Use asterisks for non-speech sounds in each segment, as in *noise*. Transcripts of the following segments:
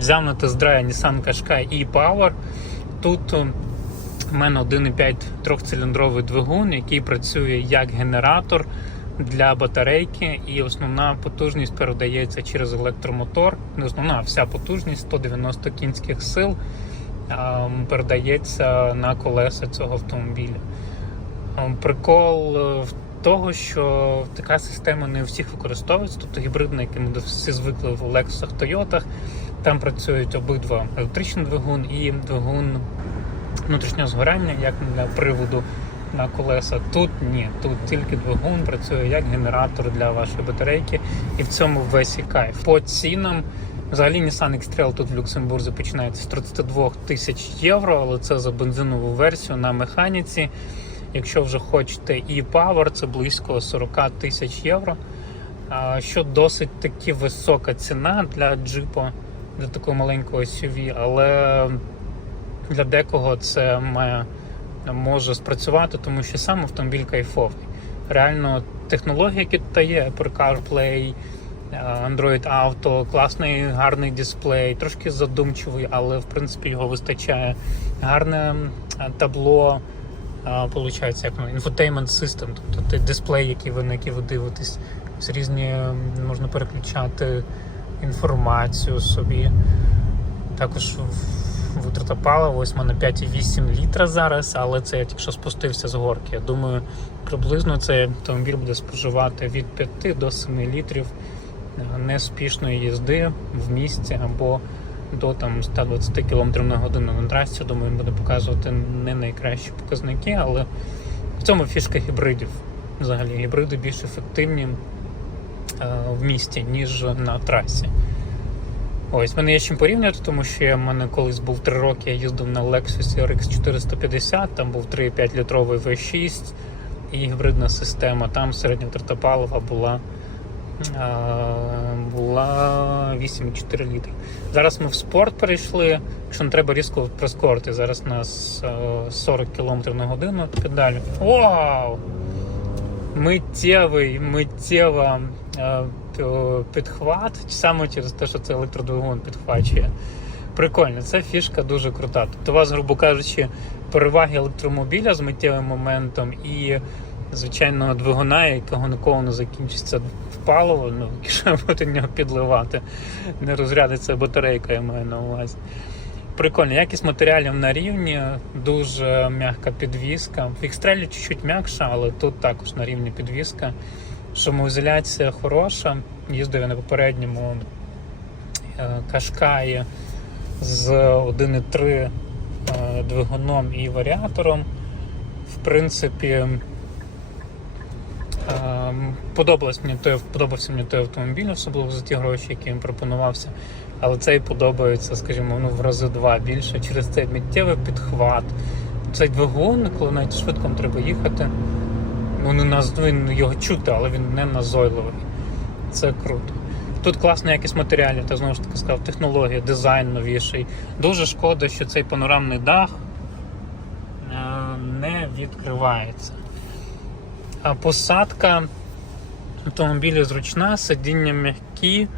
Взяв на тест-драйв Nissan Qashqai e-Power. Тут е, в мене 1,5 трьохциліндровий двигун, який працює як генератор для батарейки, і основна потужність передається через електромотор. Не основна, а вся потужність 190 кінських сил передається на колеса цього автомобіля. Прикол е, в того, що така система не у всіх використовується, тобто гібридна, яку ми всі звикли в Lexus, Toyota. Там працюють обидва електричний двигун і двигун внутрішнього згорання, як для приводу на колеса. Тут ні, тут тільки двигун працює як генератор для вашої батарейки, і в цьому весь і кайф. По цінам. Взагалі Nissan X-Trail тут в Люксембурзі починається з 32 тисяч євро, але це за бензинову версію на механіці. Якщо вже хочете e-Power, це близько 40 тисяч євро. Що досить таки висока ціна для джипа, для такого маленького SUV, але для декого це має, може спрацювати, тому що сам автомобіль кайфовий. Реально, технології, які тут є, Apple CarPlay, Android Auto, класний гарний дисплей, трошки задумчивий, але в принципі його вистачає. Гарне табло, а, получається, як infotainment system, тобто дисплей, який ви, на який ви дивитесь, різні можна переключати інформацію собі. Також витрата палива, ось в мене 5,8 літра зараз, але це я тільки що спустився з горки. Я думаю, приблизно цей автомобіль буде споживати від 5 до 7 літрів е, неспішної їзди в місті або до там 120 км на годину на трасі. Думаю, він буде показувати не найкращі показники, але в цьому фішка гібридів. Взагалі, гібриди більш ефективні в місті, ніж на трасі. Ось мене є чим порівняти, тому що в мене колись був 3 роки, я їздив на Lexus RX 450, там був 3,5 літровий V6 і гібридна система. Там середня втрата палива була, а, була 8,4 літра. Зараз ми в спорт перейшли, якщо не треба різко прискорити. Зараз у нас е, 40 км на годину педаль. Вау! Миттєвий, миттєва е, підхват, саме через те, що це електродвигун підхвачує. Прикольно, це фішка дуже крута. Тобто у вас, грубо кажучи, переваги електромобіля з миттєвим моментом і, звичайно, двигуна, якого ніколи закінчиться в паливо, ну, *laughs* якщо буде нього підливати, не розрядиться батарейка, я маю на увазі. Прикольно, якість матеріалів на рівні, дуже м'яка підвіска. В екстрелі чуть-чуть м'якша, але тут також на рівні підвіска. Шумоізоляція хороша. Їздив я на попередньому е, кашкаї з 1.3 е, двигуном і варіатором. В принципі, той, подобався мені той автомобіль, особливо за ті гроші, які він пропонувався. Але цей подобається, скажімо, ну, в рази два більше через цей миттєвий підхват. Цей двигун, коли навіть швидко треба їхати, ну не наз... він його чути, але він не назойливий. Це круто. Тут класна якість матеріалів, та знову ж таки сказав, технологія, дизайн новіший. Дуже шкода, що цей панорамний дах е, не відкривається. А посадка автомобіля зручна, сидіння м'які.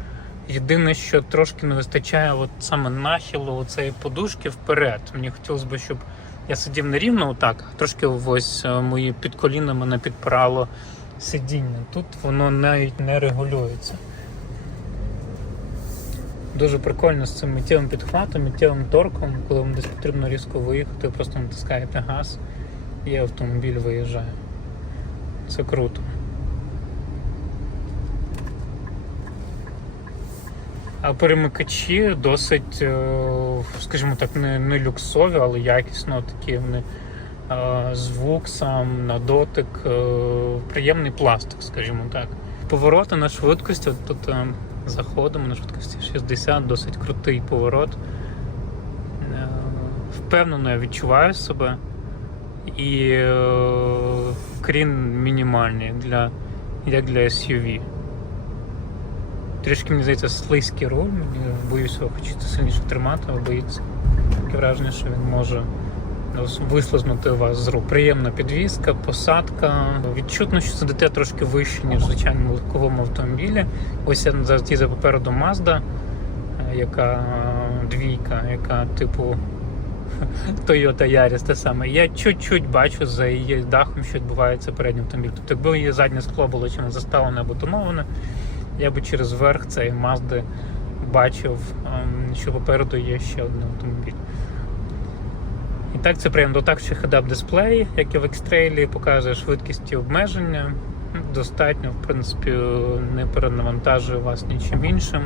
Єдине, що трошки не вистачає от саме нахилу цієї подушки вперед. Мені хотілося б, щоб я сидів не рівно отак, а трошки ось е, мої під коліна мене підпирало сидіння. Тут воно навіть не регулюється. Дуже прикольно з цим миттєвим підхватом, миттєвим торком, коли вам десь потрібно різко виїхати, ви просто натискаєте газ і автомобіль виїжджає. Це круто. А перемикачі досить, е, скажімо так, не, не люксові, але якісно такі вони. е, Звук сам на дотик, е, приємний пластик, скажімо так. Повороти на швидкості, тут заходимо на швидкості 60, досить крутий поворот. Впевнено, я відчуваю себе. І крін мінімальний для, як для SUV. Трішки, мені здається, слизький руль. Боюся, його хочеться сильніше тримати, але боїться. Таке враження, що він може ну, вислизнути у вас з рук. Приємна підвізка, посадка. Відчутно, що сидите трошки вище, ніж в звичайному легковому автомобілі. Ось я їздив попереду Mazda. яка е, двійка, яка типу *laughs* Toyota Yaris те саме. Я чуть-чуть бачу за її дахом, що відбувається передній автомобіль. Тобто, якби її заднє скло було чи не заставлене або тоноване, я би через верх цієї Мазди бачив, ем, що попереду є ще один автомобіль. І так це приємно. Так, що head-up дисплей, як і в X-Trail, показує швидкість обмеження. Достатньо, в принципі, не перенавантажує вас нічим іншим.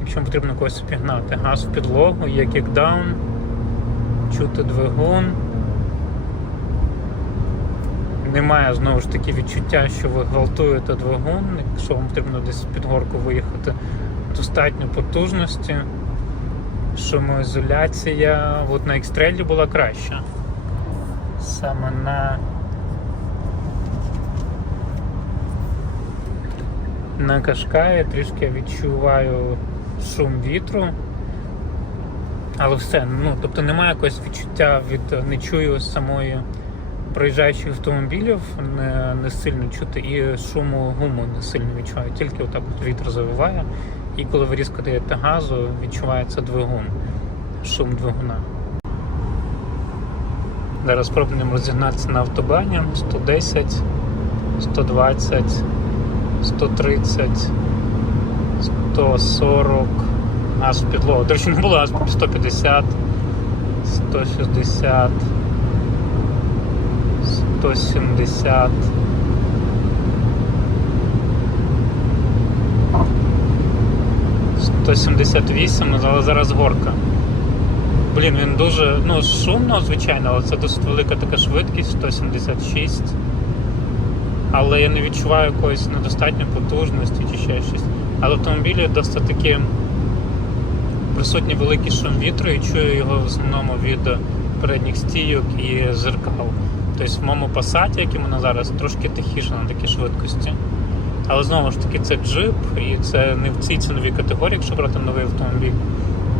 Якщо потрібно когось обігнати. Газ в підлогу, є кікдаун, чути двигун. Немає знову ж таки відчуття, що ви гвалтуєте двигун, якщо вам потрібно десь під горку виїхати. Достатньо потужності. Шумоізоляція от на екстрелі була краща. Саме на на Кашкаї трішки відчуваю шум вітру. Але все, ну тобто немає якогось відчуття від не чую самої проїжджаючих автомобілів, не, не сильно чути, і шуму гуму не сильно відчуваю. Тільки отак от вітер завиває. І коли ви різко даєте газу, відчувається двигун, шум двигуна. Зараз спробуємо розігнатися на автобані 110, 120, 130, 140, газ в підлогу. До речі, не було аж 150, 160, 170. То 78, але зараз горка. Блін, він дуже ну, шумно, звичайно, але це досить велика така швидкість, 176. Але я не відчуваю якоїсь недостатньої потужності чи ще щось. Але в автомобілі досить таки присутній великий шум вітру і чую його в основному від передніх стійок і зеркал. Тобто в моєму пасаті, який мене зараз, трошки тихіше на такій швидкості. Але знову ж таки це джип, і це не в цій ціновій категорії, якщо брати новий автомобіль.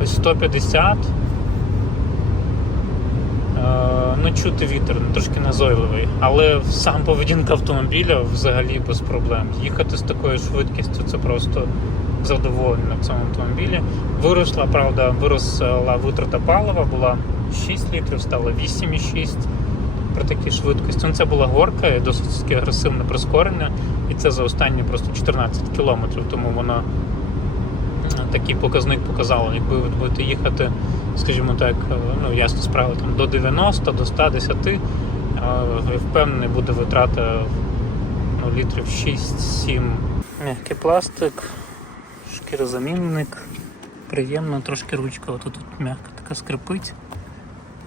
Ось 150. Е, ну, чути вітер, трошки назойливий. Але сам поведінка автомобіля взагалі без проблем. Їхати з такою швидкістю це просто задоволення на цьому автомобілі. Виросла, правда, виросла витрата палива, була 6 літрів, стало 8,6 при такій швидкості. Ну, це була горка досить агресивне прискорення. І це за останні просто 14 кілометрів, тому воно е, такий показник показало. Якби ви будете їхати, скажімо так, е, ну ясно справа там до 90, до 110, е, впевнений, буде витрата ну, літрів 6-7. Мягкий пластик, шкірозамінник. Приємно, трошки ручка отут тут м'яко така скрипить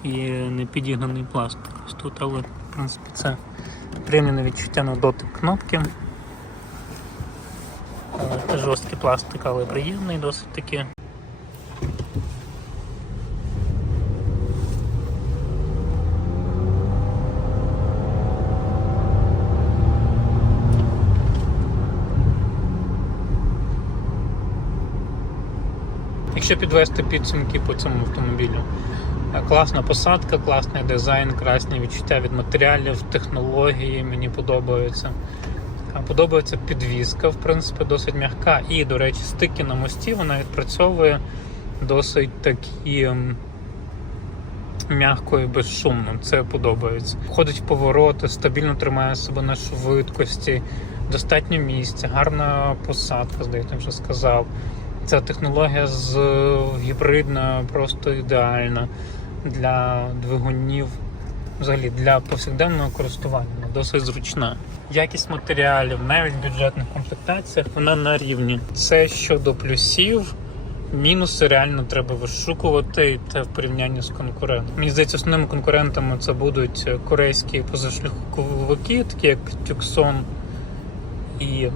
і не підігнаний пластик тут, але в принципі це приємне відчуття на дотик кнопки. Е, Жорсткий пластик, але приємний досить таки. Якщо підвести підсумки по цьому автомобілю, класна посадка, класний дизайн, класні відчуття від матеріалів, технології мені подобаються. Подобається підвізка, в принципі, досить м'яка. І, до речі, стики на мості вона відпрацьовує досить такі м'яко і безшумно. Це подобається. Входить в повороти, стабільно тримає себе на швидкості, достатньо місця, гарна посадка, здається, вже сказав. Ця технологія з гібридна просто ідеальна для двигунів, взагалі для повсякденного користування, досить зручна. Якість матеріалів, навіть в бюджетних комплектаціях, вона на рівні. Це щодо плюсів. Мінуси реально треба вишукувати та в порівнянні з конкурентом. Мені здається, основними конкурентами це будуть корейські позашляховики, такі як Tucson і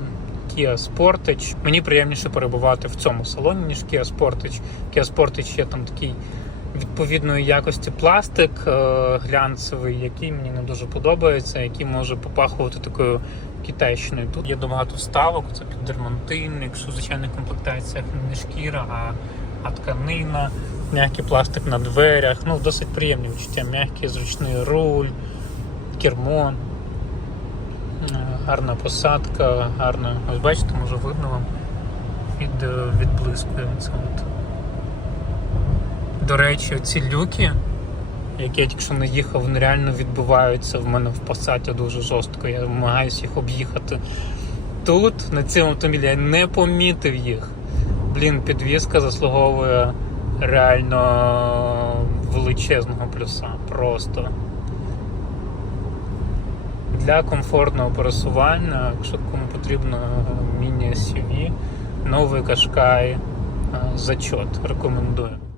Kia Sportage. Мені приємніше перебувати в цьому салоні, ніж Kia Sportage. Kia Sportage є там такий відповідної якості пластик е, глянцевий, який мені не дуже подобається, який може попахувати такою китайщиною. Тут є багато вставок, це піддермантин, якщо в звичайних комплектаціях не шкіра, а, а тканина, м'який пластик на дверях. Ну, досить приємні відчуття. М'який, зручний руль, кермо. Е, Гарна посадка, гарна. Ось бачите, може видно вам. від, е, відблискує. От. До речі, ці люки, які я тільки що не їхав, вони реально відбиваються в мене в пасаті дуже жорстко. Я намагаюся їх об'їхати. Тут, на цьому автомобілі, я не помітив їх. Блін, підвізка заслуговує реально величезного плюса. Просто. Для комфортного пересування, якщо кому потрібно міні-SUV, новий Кашкай, зачот, рекомендую.